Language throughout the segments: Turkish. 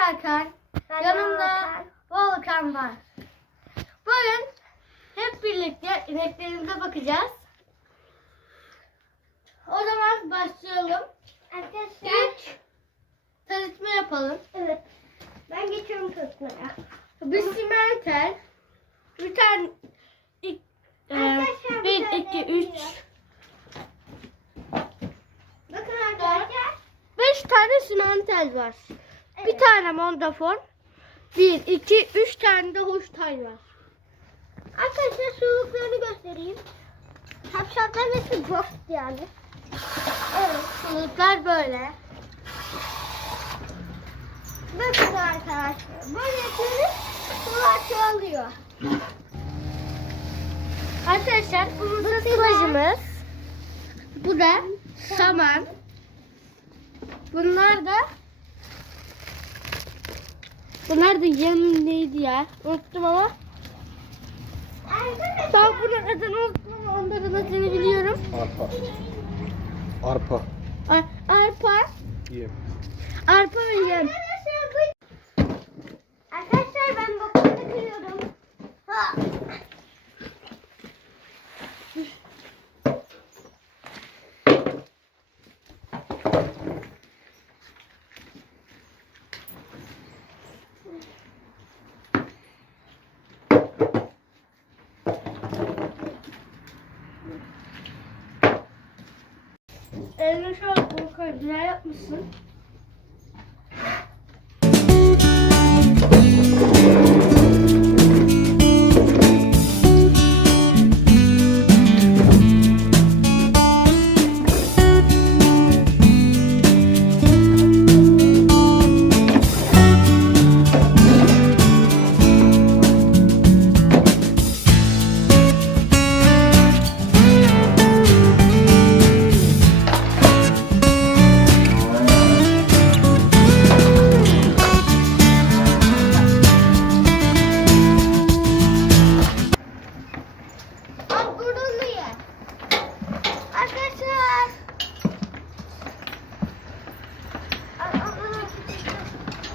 Hakan. Ben Yanımda Hakan. Volkan var. Bugün hep birlikte ineklerimize bakacağız. O zaman başlayalım. Arkadaşlar. İlk tanıtma yapalım. Evet. Ben geçiyorum kısmına. Bir simentel, bir tane ilk, e, Arkadaşlar, bir, bir iki, tane üç. Bakın arkadaşlar. beş tane simentel var. Bir Evet. tane mondafon, bir, iki, üç tane de hoştay var. Arkadaşlar suluklarını göstereyim. Şapşaplar ve sıcak yani. Evet, sınıflar böyle. Bakın arkadaşlar. Böylesini sular çoğalıyor. Arkadaşlar bu da. Bu da saman. Bunlar da Bunlar da yem neydi ya? Unuttum ama. Arkadaşlar. Ben bunun adını unuttum ama onların adını biliyorum. Arpa. Arpa. Ar- arpa. Yem. Arpa ve yem. Arkadaşlar bu... Arkadaşlar ben bakımını kırıyorum. 不是。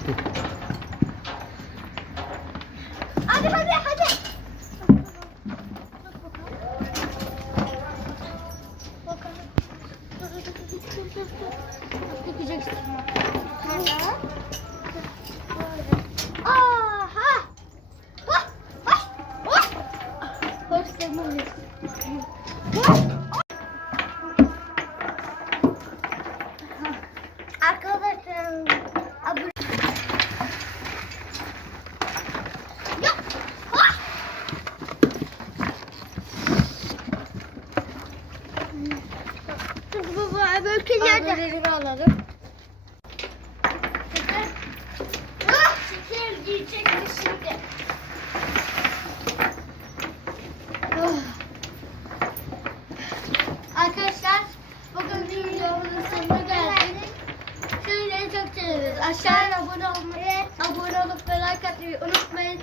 Hadi hadi hadi. Dökeceksin. Aha. Böyle nerede? alalım. Ah! Şeker yiyecekmiş şimdi. Arkadaşlar bugün videomuzun sonuna geldik. Sizleri çok seviyoruz. Aşağıya abone olmayı, abone olup ve like atmayı unutmayın.